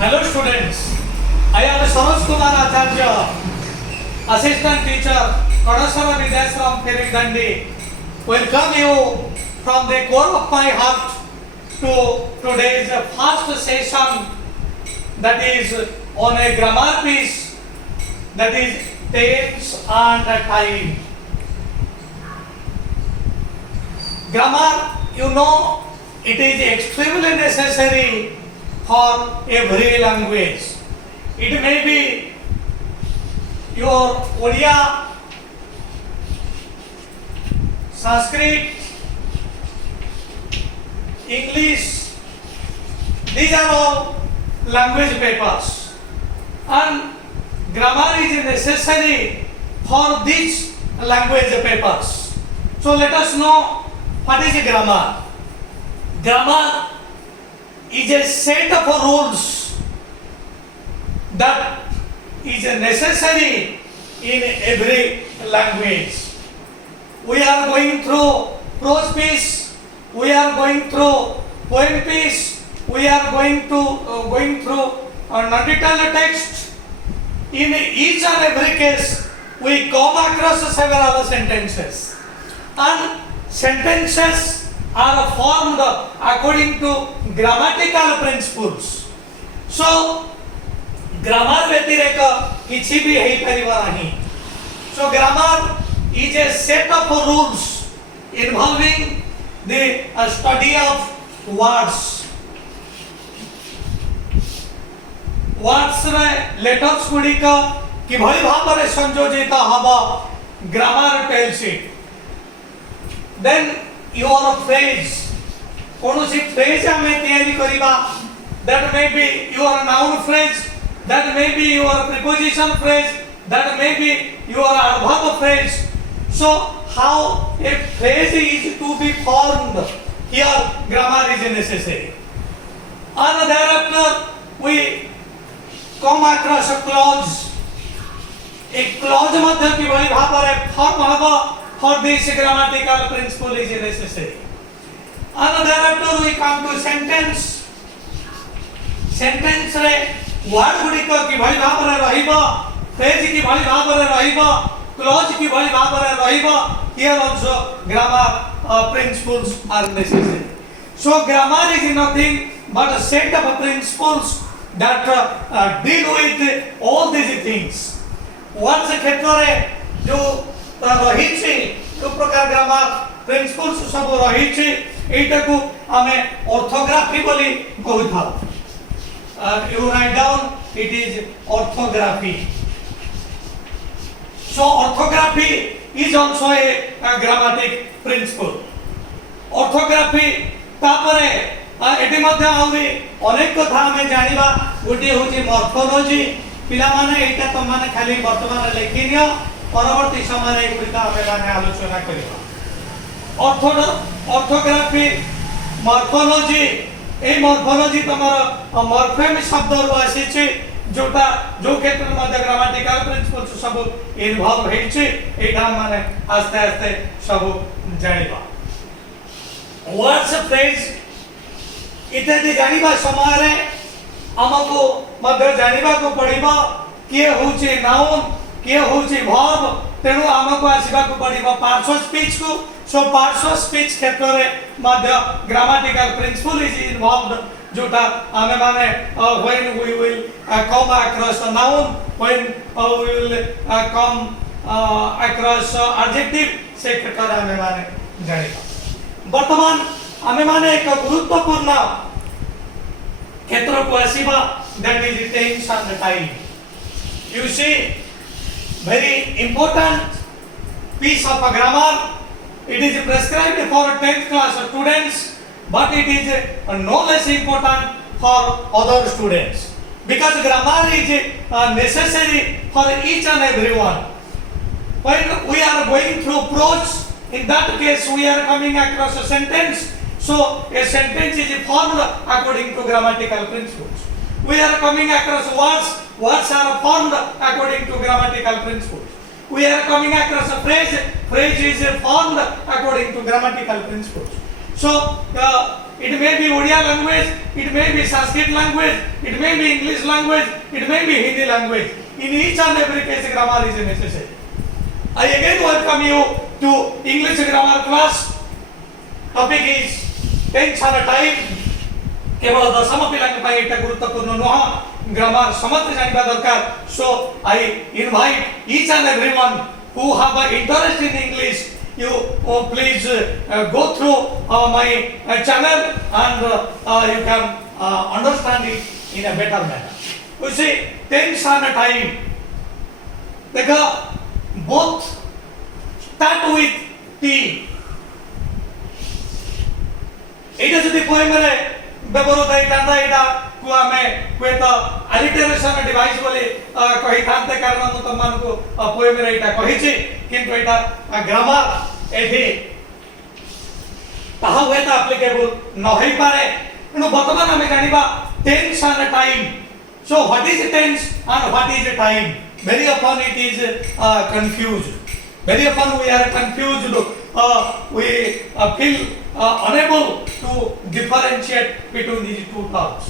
Hello students, I am Saroj Kumar Acharya, Assistant Teacher, Kadasara Vidyashram Perigdandi. Welcome you from the core of my heart to today's first session, that is on a grammar piece, that is tense and time. Grammar, you know, it is extremely necessary for every language. It may be your Odia, Sanskrit, English, these are all language papers, and grammar is necessary for these language papers. So let us know what is a grammar. Grammar is a set of rules that is necessary in every language. We are going through prose piece, we are going through poem piece, we are going through non-detailed text. In each and every case, we come across several sentences, and sentences are formed according to grammatical principles. So, grammar व्यतिरेक किसी भी है परिवा नहीं. So, grammar is a set of rules involving the study of words. Words रे letters गुड़िक किभली भाବରେ संयोजित हबा grammar tells it. Then your phrase, कौनसी phrase हमें तैयारी करिबा, that may be your noun phrase, that may be your preposition phrase, that may be your adverb phrase. So how a phrase is to be formed, here grammar is necessary. And thereafter we come across a clause. A clause Madhya किभली भाବରେ form हबा, for this grammatical principle is necessary. And thereafter we come to sentence. Sentence रे word गुड़िक किभली भाବରେ रहिबा, phrase किभली भाବରେ रहिबा, clause किभली भाବରେ रहिबा, here also grammar principles are necessary. So grammar is nothing but a set of principles that deal with all these things. Words क्षेत्र रे जो रहिछि जो प्रकार grammar principles सब रहिछि एटा को हमें ऑर्थोग्राफी बोली कहू. You write down, it is orthography. So orthography is also a grammatic principle. Orthography तापरे एटी मध्ये आउनी अनेक कथा हमें जानिबा. गोटे होची मॉर्फोलॉजी. पिला माने एटा त माने खाली वर्तमान लेखिनियो, परवर्ती समय एगुड़िक आमे माने आलोचना करिबा. ऑर्थोग्राफी, मॉर्फोलॉजी, ए मॉर्फोलॉजी तमर मॉर्फेम शब्द रो आसीछि, जोटा जो क्षेत्र मध्ये ग्रामेटिकल प्रिंसिपल्स सब इन्वॉल्व हेछि. एटा माने आस्ते आस्ते सब जानिबा. वर्ड्स फ्रेज इत्यादि जानिबा समय रे हमको मध्ये जानिबा को पड़िबा किए होछि नाउन, किए होछि verb. तेणु हमको आसीबा को पड़िबा पार्श्व स्पीच को. सो पार्श्व स्पीच क्षेत्र रे मध्ये ग्रामेटिकल प्रिंसिपल इज इन्वॉल्वड, जोटा हमें माने when we will come across a noun, when we will come across adjective, से क्षेत्र हमें माने जानिबा. वर्तमान हमें माने एक गुरुत्वपूर्ण क्षेत्र को आसीबा, that is tense and time. You see, very important piece of a grammar. It is prescribed for 10th class students, but it is no less important for other students, because grammar is necessary for each and everyone. When we are going through prose, in that case we are coming across a sentence. So a sentence is formed according to grammatical principles. We are coming across words. Words are formed according to grammatical principles. We are coming across a phrase. Phrase is formed according to grammatical principles. So it may be Odia language, it may be Sanskrit language, it may be English language, it may be Hindi language. In each and every case, grammar is necessary. I again welcome you to English grammar class. Topic is tense and time. केवल दशम पिला एटा गुरुत्वपूर्ण नुह grammar समस्त जानवा दरकार. So I invite each and everyone who have an interest in English, you please go through my channel and you can understand it in a better manner. You see, tense and time, देखो both start with T. एटा जदि poem रे व्यवहार एटा एटा को आमे कोए तो alliteration device बोले कहि थांते कारण मु तमन को पोएम रे एटा कहि छी, किंतु एटा ग्रामर एथि ताहा होय त एप्लीकेबल न होई पारे. एनु वर्तमान आमे जानिबा tense and time. So what is tense and what is time? Very often it is confused. Very often we are confused. We feel unable to differentiate between these two terms.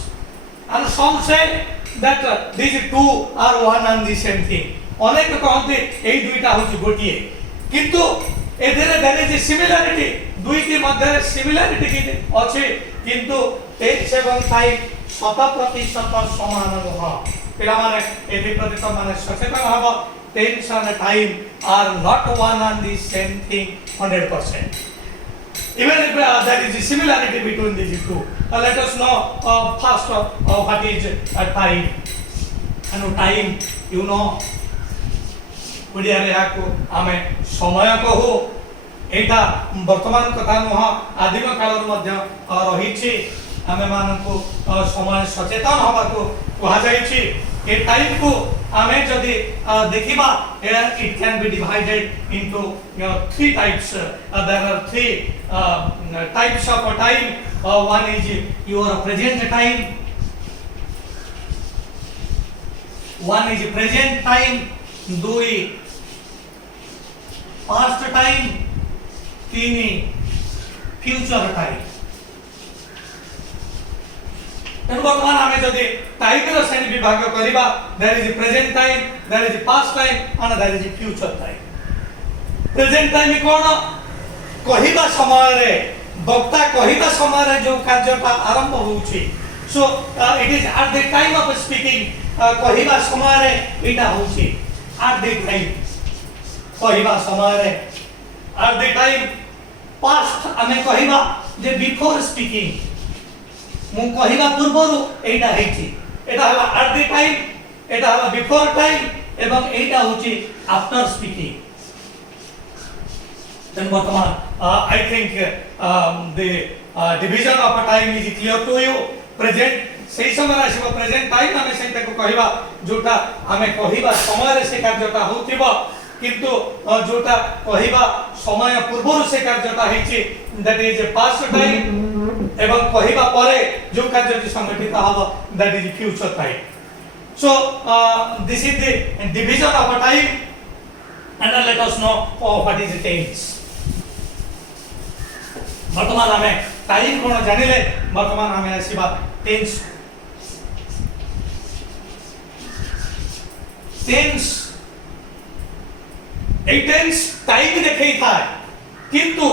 And some say that these two are one and the same thing. अनेक कहते एई दुईटा होची गोटिए, किंतु एदेरे देरे जे similarity दुईटी मध्य similarity कि अछि, किंतु tense एवं टाइम 100% समान नह. पिला माने एथि प्रति तो माने सचेतन हबो. Tense and time are not one and the same thing 100%. Even if there is a similarity between these two, let us know first what is time. And time, you know, Odia रे आको आमे समय कहू. एटा वर्तमान कथा नह, आदिम काल मध्य रहिछि. आमे मानकु समय सचेतन हबा को कहा जाइछि. ए टाइम को आमे जदि देखिबा, it can be divided into three types. There are three types of time. One is your present time, one is present time, ଦୁଇ past time, tini future time. वर्तमान आमे जदि टाइम रो श्रेणी विभाग करिबा, there is present time, there is past time and there is future time. Present time कोन? कहिबा समय रे, वक्ता कहिबा समय रे जो कार्यटा आरंभ होउछि. So it is at the time of speaking. कहिबा समय रे एटा होउछि एट द टाइम. कहिबा समय रे एट द टाइम. पास्ट आमे कहिबा जे बिफोर स्पीकिंग, मु कहिबा पूर्वरु एटा हेछि. एटा हला एट द टाइम, एटा हला बिफोर टाइम, एवं एटा होछि आफ्टर स्पीकिंग. देन वर्तमान I think the division of time is clear to you. Present सेही समय आसीबो. प्रेजेंट टाइम आमे सेटा को कहिबा जोटा आमे कहिबा समय रे से कार्यटा होतिबो, किंतु जोटा कहिबा समय पूर्वरु से कार्यटा हेछि, दैट इज पास्ट टाइम. एवं कहिबा परे जो कार्य संगठित हबो, that is future time. So this is the division of time. And let us know what is tense. वर्तमान हमें टाइम कोन जानिले, वर्तमान हमें आसीबा टेंस. टेंस ए टेंस टाइम देखै थाय, किंतु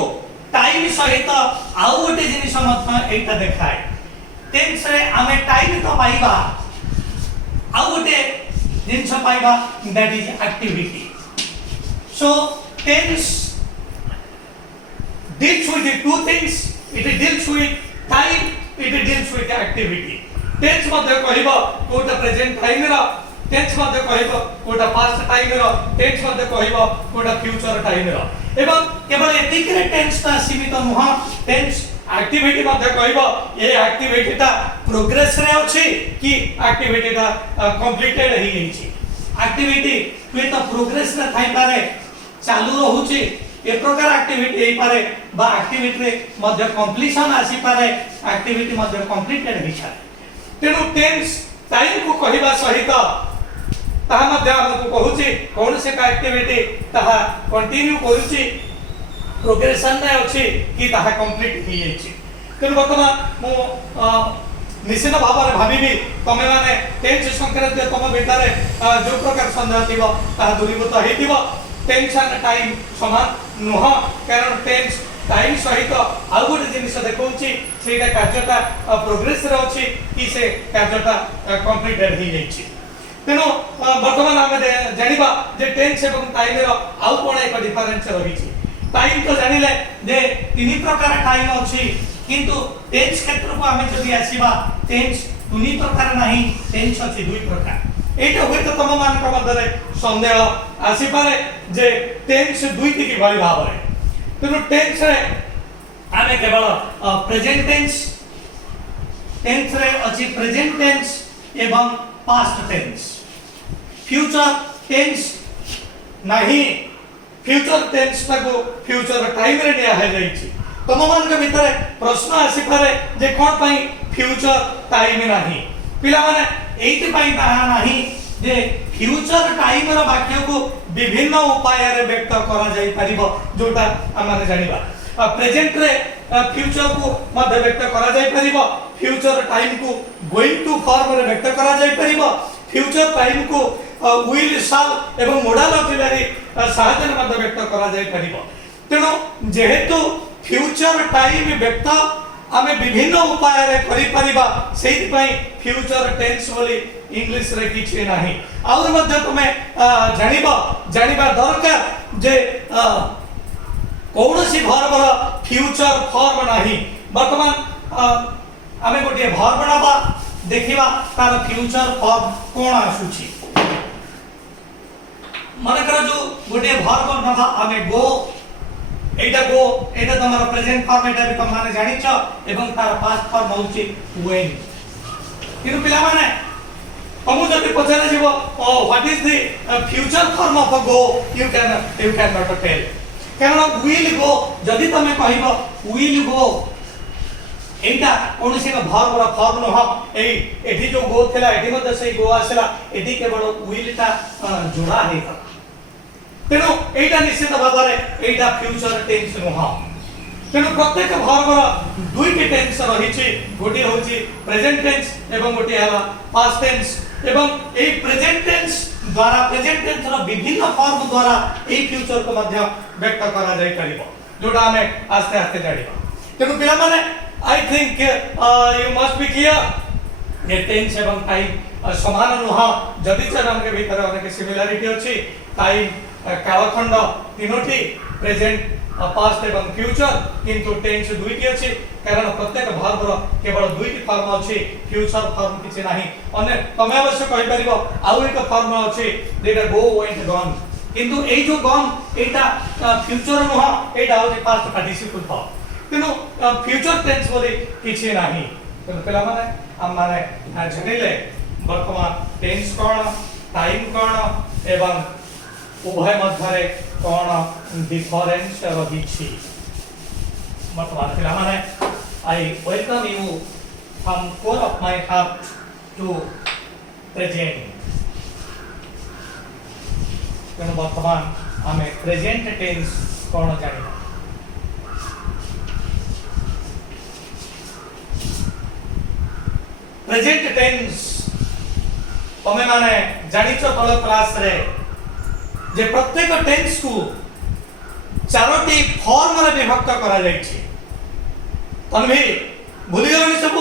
टाइम सहित आउ गोटे जिनिस मत एटा देखाय. टेंस रे आमे टाइम तो पाइबा, आउ गोटे जिनिस पाइबा, that is activity. So tense deals with the two things. It deals with time, it deals with activity. Tense मध्ये कहिबो कोटा प्रेजेंट टाइम रो, टेंस मध्ये कहिबो कोटा पास्ट टाइम रो, टेंस मध्ये कहिबो कोटा फ्यूचर टाइम रो. एवं केवल एतिक रे टेंस ता सीमित नुह. टेंस एक्टिविटी मध्ये कहिबो ए एक्टिविटी ता प्रोग्रेस रे अछि कि एक्टिविटी ता कंप्लीटेड हि हिछि. एक्टिविटी पे तो प्रोग्रेस रे थाई पारे, चालू रहउछि. ए प्रकार एक्टिविटी हे पारे बा एक्टिविटी रे मध्ये कंप्लीशन आसी पारे, एक्टिविटी मध्ये कंप्लीटेड हि छै. तेनु टेंस टाइम को कहिबा सहित ताहा मध्ये हमकु कहूछि कोन से का एक्टिविटी ताहा कंटिन्यू करूछि, प्रोग्रेशन रे अछि कि ताहा कंप्लीट हि अछि. तेणु बर्तमान मु निश्चित भाव में भावी तुम मैंने टेन्स संक्रांत तुम भितर जो प्रकार सन्देह थी दूरीभूत हो टेन्स एंड टाइम समान नुह कारण टेन्स टाइम सहित आउ गोटे जिन देखा से कार्यटा प्रोग्रेस अच्छी कि से कार्यटा कंप्लीटेड हो जाइए तेणु बर्तमान आम जाना जे टेन्स और टाइम आउ कौन एक डिफरेन्स रही टाइम तो जानिले जे तीन प्रकार टाइम अच्छी किंतु टेन्स क्षेत्र को आम जदि आसवा टेन्स तीन प्रकार नहीं टेन्स अच्छी दुई प्रकार एटा हुए तो तुम मान मध्य सन्देह आसीपे जे टेन्स दुईटी किभली भाव में तेणु टेन्स रे आमे केवल प्रेजेंट टेन्स टेन्स रे अछि प्रेजेंट टेन्स एवं पास्ट टेन्स फ्यूचर टेन्स नहीं फ्यूचर टेन्स ताको फ्यूचर टाइम रे दिया है जाइछि तुम मान के भीतर प्रश्न आसी पारे जे कोन पई फ्यूचर टाइम नहीं पिला माने एइति पई ताहा नहीं जे फ्यूचर टाइम रो वाक्य को विभिन्न उपाय रे व्यक्त करा जाई परिबो जोटा आमाने जानिबा प्रेजेंट रे फ्यूचर को मध्य व्यक्त करा जाई परिबो फ्यूचर टाइम को गोइंग टू फॉर्म रे व्यक्त करा जाई परिबो फ्यूचर टाइम को विल शाल एवं मोडल ऑक्सिलरी सहायता मध्य व्यक्त करा जाई परिबो तेनो जेहेतु फ्यूचर टाइम व्यक्त आमे विभिन्न उपाय रे करि परिबा सेहि पई फ्यूचर टेन्स बोली इंग्लिश रे किछि नाही और मध्य तुमे जानिबा दरकार जे कौनसी वर्ब रो फ्यूचर फॉर्म नाही वर्तमान आमे गोटे वर्ब नबा देखिबा तार फ्यूचर फॉर्म कोन आसुछि मन कर जो गोटे वर्ब नबा आमे गो एटा तमरा प्रेजेंट फॉर्म एटा भी तुम माने जानिछ एवं तार पास्ट फॉर्म होछि व्हेन किनु पिला माने हम जति पछाले जीवो what is the future form of go you can not tell कारण विल गो जदि तमे कहिबो विल गो एटा कोनसी का वर्ब रा फॉर्म न हो एठी जो गो थिला एठी मध्ये सही गो आसला एठी केवल विल ता जोड़ा हे तेणु एटा निश्चित भाव में एटा फ्यूचर टेन्स नुह तेणु प्रत्येक वर्ब रा दुईटी टेन्स रही गोटे हूँ प्रेजेंट टेन्स एवं गोटे है पास्ट टेन्स एवं ए प्रेजेंट टेन्स द्वारा प्रेजेंट टेन्स रा विभिन्न फॉर्म द्वारा ए फ्यूचर को मध्य व्यक्त करा जाय परिबो जोटा हमें आस्ते आस्ते जानिबा तेणु पिला माने I think you must be clear ये टेन्स एवं टाइम समान नुह जदि चरण के भीतर अनेक सिमिलारिटी अछि टाइम कालखंड तीनोटी प्रेजेंट पास्ट एवं फ्यूचर किंतु टेन्स दुईटी अछि कारण प्रत्येक वर्ब रो केवल दुईटी फॉर्म अछि फ्यूचर फॉर्म किछि नाही अन्य तमे अवश्य कहि परिबो आउ एक फॉर्म अछि जेटा गो वेंट गॉन किंतु ए जो गॉन एटा फ्यूचर नुह एटा होछि पास्ट पार्टिसिपल फॉर्म तेनु फ्यूचर टेन्स बोली किछि नाही तेनु पिला माने हम माने जानिले वर्तमान टेन्स कोन टाइम कोन एवं उभय मध्य कौन डिफरेंस रही वर्तमान पिला माने I welcome you from core of my heart to present तेणु वर्तमान आम प्रेजेंट टेन्स कौन जानिबा प्रेजेंट टेन्स तमे माने जानिछ तळ क्लास रे जे प्रत्येक टेन्स को चारोटी फॉर्म रे विभक्त करा जाय छी तन्वी भूली गलनी सब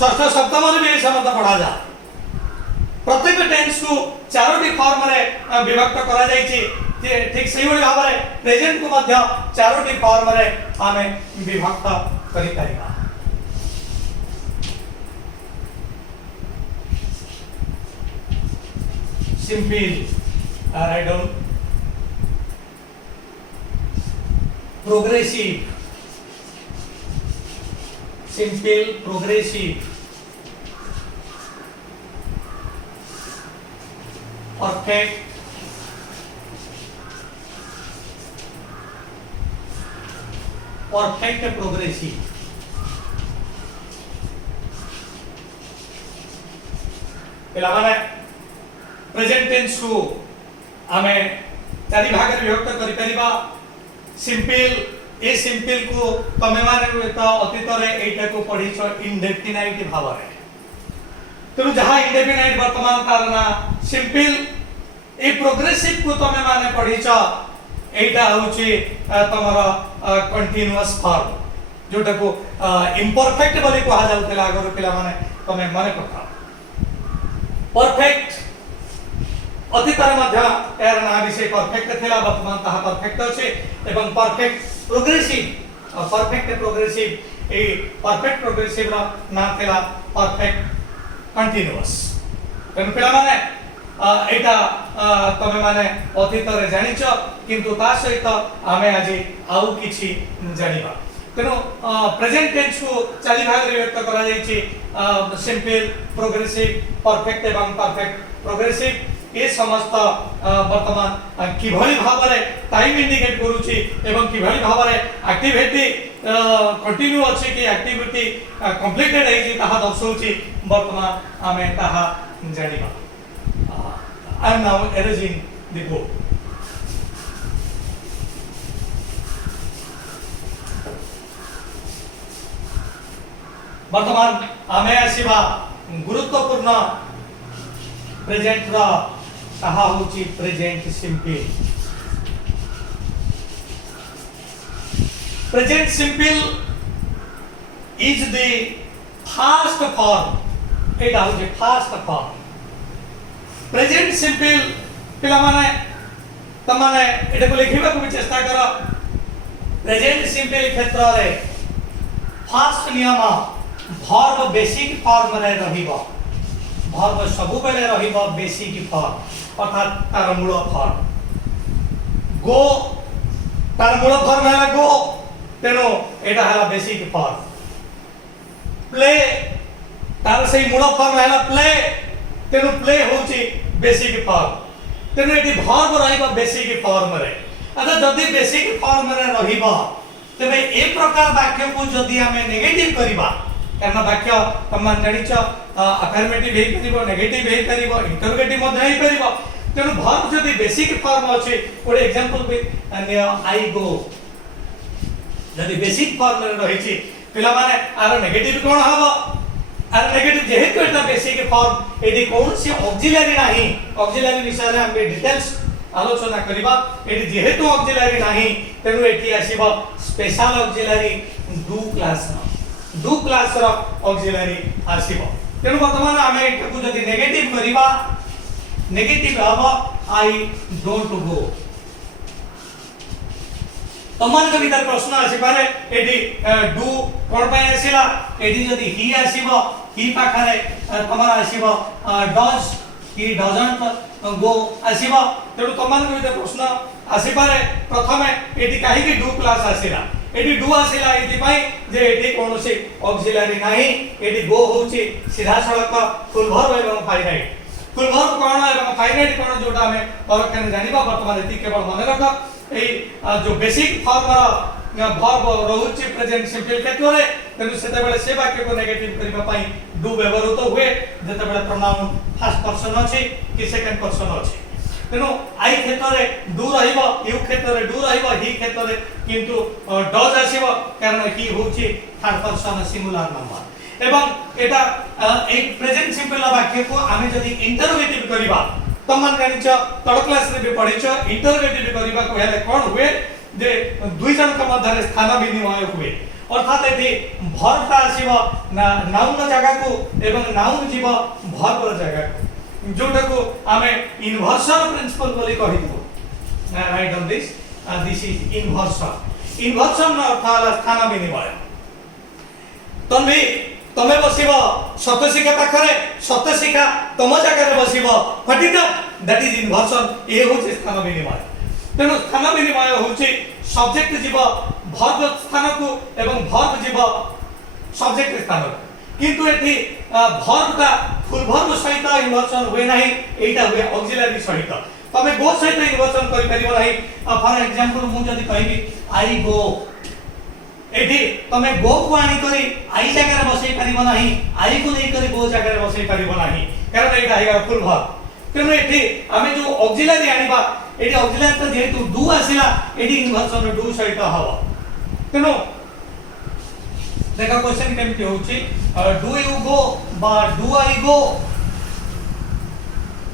षष्ठ सप्तम रे भी समत पढ़ा जा प्रत्येक टेन्स को चारोटी फॉर्म रे विभक्त करा जाय छी ठीक सही भाव रे प्रेजेंट को मध्य चारोटी फॉर्म रे आमे विभक्त करि परिबा simple write down progressive simple progressive perfect progressive पिला माने प्रेजेंट टेन्स को आमे चारि भाग रे विभक्त करि परिबा सिंपल ए सिंपल को तमे माने तो अतीत रे एटा को पढ़ी छ इंडेफिनाइट भाव रे तेणु जहाँ इंडेफिनाइट वर्तमान तार ना सिंपल ए प्रोग्रेसिव को तमे माने पढ़ी छ एटा होची तमरा कंटीन्यूअस फॉर्म जोटा को इम्परफेक्ट बोली कहा जाउतला आगर पिला माने तमे माने पका परफेक्ट अतीत रे मध्य यार ना विषय परफेक्ट थिला वर्तमान ताहा परफेक्ट अछि एवं perfect progressive a perfect progressive रा ना थिला परफेक्ट कंटीन्यूअस तेणु पिला माने एटा तमे माने अतीत रे जानिछ किंतु ता सहित आमे आज आउ किछि जानिबा तेणु प्रेजेंट टेंस को चारि भाग रे व्यक्त करा जाय छि सिंपल प्रोग्रेसिव परफेक्ट एवं परफेक्ट प्रोग्रेसिव ए समस्त वर्तमान किभଳି भाबरे टाइम इंडिकेट करूछि एवं किभଳି भाबरे एक्टिविटी कंटिन्यू अछि कि एक्टिविटी कंप्लीटेड है जे ताहा दर्शौछि वर्तमान आमे ताहा जानिबा I am now erasing the board. वर्तमान आमे आसीबा गुरुत्वपूर्ण प्रेजेंट रा ताहा होची present simple present simple is the fast form एटा होची फास्ट फॉर्म प्रेजेंट सिंपल पिला माने तमाने एटा को लिखिबा को चेष्टा करो प्रेजेंट सिंपल क्षेत्र रे फास्ट नियम वर्ब बेसिक फॉर्म रे रहिबो वर्ब सबु बेले रहिबो बेसिक फॉर्म अर्थात तार मूल फॉर्म गो तार मूल फॉर्म है गो तेनो एटा हला बेसिक फॉर्म प्ले तार सही मूल फॉर्म है प्ले तेनु प्ले होची बेसिक फॉर्म तेनु एटी वर्ब रहिबा बेसिक फॉर्म रे अच्छा जदी बेसिक फॉर्म रे रहिबा तबे ए प्रकार वाक्य को जदी हमें नेगेटिव करिबा कारण वाक्य तमान जानिछ अफर्मेटिव हे करिवो नेगेटिव हे करिवो इंटरोगेटिव मध्ये हे करिवो तेनु वर्ब जदी बेसिक फॉर्म अछि ओडे एग्जांपल पे आई गो जदी बेसिक फॉर्म रे रहिछि पिला माने आरो नेगेटिव कोन हबो आरो नेगेटिव जेहेतु एटा बेसिक फॉर्म एडी कोनसी ऑक्सिलरी नाही ऑक्सिलरी विषय रे हम डिटेल्स आलोचना करिबा एडी जेहेतु ऑक्सिलरी नाही तेनु एठी आसीबो स्पेशल ऑक्सिलरी डू क्लास रो ऑक्सिलरी आसीबो तेनु वर्तमान आमे एटा को जदी नेगेटिव करिबा नेगेटिव हबो आई डोंट गो तमान के भीतर प्रश्न आसी पारे एडी डू कोन पय आसीला एडी जदी ही आसीबो ही पाखरे तमरा आसीबो डज ही डजंट गो आसीबो तेडु तमान के भीतर प्रश्न आसी पारे प्रथमे एडी काहे कि डू क्लास आसीला एडी डू आसीला एडी पय जे एडी कोनोसी ऑक्सिलरी नाही एडी गो होची सीधा सड़क फुल वर्ब एवं फाइनाइट फुल वर्ब कोन एवं फाइनाइट कोन जोटा हमें और केन जानिबा वर्तमान एती केवल मन रख ए जो बेसिक फॉर्म रा वर्ब रहुची प्रेजेंट सिंपल क्षेत्र रे तेनु सेते बेले से वाक्य को नेगेटिव करबा पई डू व्यवहृत हुए जेते बेले प्रोनाउन फर्स्ट पर्सन अछि कि सेकंड पर्सन अछि तेनु आई क्षेत्र रे डू रहिबो यू क्षेत्र रे डू रहिबो ही क्षेत्र रे किंतु डज आसीबो कारण ही होची थर्ड पर्सन सिंगुलर नंबर एवं एटा एक प्रेजेंट सिंपल वाक्य को आमे जदी इंटरोगेटिव करबा तमन जानिछ तड क्लास रे भी पढिछ इंटरोगेटिव करबा को हेले कोन हुए जे दुई जन के मध्य स्थान विनिमय हुए अर्थात एथि वर्ब ता आसीबो नाउन जगह को एवं नाउन जीव वर्ब जगह को जोटा को आमे इन्वर्सन प्रिंसिपल बोली कहिबो right on this is inversion अर्थ होला स्थान विनिमय तन्वी तमे बसिबो सतशिखा पाखरे सतशिखा तम जगह रे बसिबो what is that is inversion ए होचे स्थान विनिमय तेनु स्थान विनिमय होचे सब्जेक्ट जीव वर्ब स्थान को एवं वर्ब जीव सब्जेक्ट स्थान किंतु एथि वर्ब का फुल वर्ब सहित इन्वर्सन हुए नाही एटा हुए ऑक्सिलरी सहित तमे गो सहित इन्वर्सन करि परिबो नाही फॉर एग्जांपल मु जदी कहिबी आई गो एठी तमे गो को आनी करी आई जगह रे बसई परिबो नाही आई को नै करी गो जगह रे बसई परिबो नाही कारण एटा आइगा फुल वर्ब तेनु एठी आमे जो ऑक्सिलरी आनिबा एठी ऑक्सिलरी तो जेतु डू आसिला एठी इन्वर्सन डू सहित हबो तेणु देखा क्वेश्चन केमती होची डू यू गो बा डू आई गो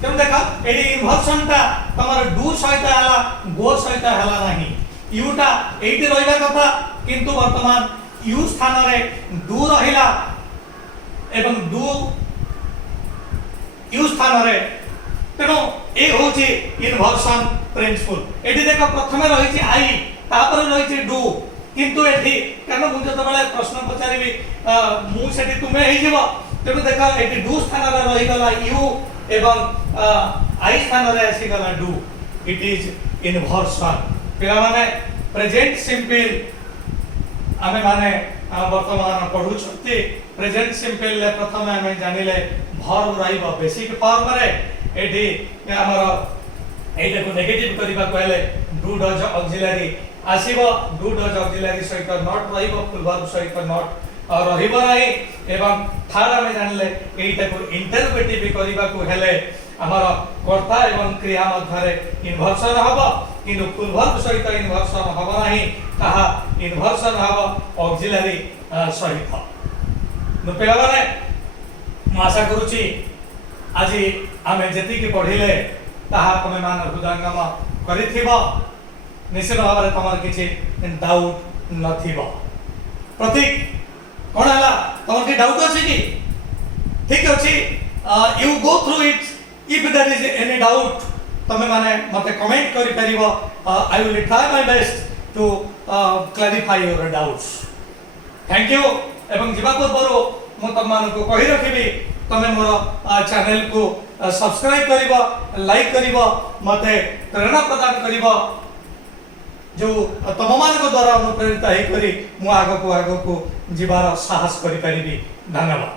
तेणु देखा एडी इन्वर्सन टा तमर डू सहित हला गो सहित हला नाही यू टा एटी रहिबा कथा किंतु वर्तमान यू स्थान रे डू रहिला एवं डू यू स्थान रे तेणु ए होची इन्वर्सन प्रिंसिपल एटी देखा प्रथमे रहिछि आई तापर रहिछि डू किंतु एठी कारण मु जत बेले प्रश्न पचारिबी मु सेठी तुमे हे जीव तेणु देखा एठी डू स्थान रे रहि गला यू एवं आई स्थान रे आसी गला डू इट इज इन्वर्सन पिला माने प्रेजेंट सिंपल आमे माने वर्तमान पढु छथि प्रेजेंट सिंपल ले प्रथम आमे जानिले वर्ब रहिबो बेसिक फॉर्म रे एठी हमर एटा को नेगेटिव करिबा कहले डू डज ऑक्सिलरी आसीबो डू डज ऑक्सिलरी सहित नॉट रहिबो फुल वर्ब सहित नॉट रहिबो नाही एवं थर्ड आमे जानिले एटा को इंटरप्रेटिव करिबा को हेले हमर कर्ता एवं क्रिया मध्यरे इन्वर्सन हबो किंतु फुल वर्ब सहित इन्वर्सन हबो नाही ताहा इन्वर्सन हबो ऑक्सिलरी सहित न पेला माने म आशा करूची आज आमे जति के पढिले ताहा तमे मान हृदयंगम करिथिबो निश्चित भाव में तमर किछि डाउट नथिबो प्रतीक कोन हला तमर के डाउट अछि कि ठीक अछि you go through it if there is any doubt तमे माने मते कमेंट करि परिबो I will try my best to clarify your doubts thank you एवं जीवा पूर्व मु तमान को कहि रखिबी तमे मोर चैनल को सब्सक्राइब करिबो लाइक करिबो मते प्रेरणा प्रदान करिबो जो तम मान द्वारा अनुप्रेरित होई करी मु आगो को जीवार साहस करि परिबी धन्यवाद।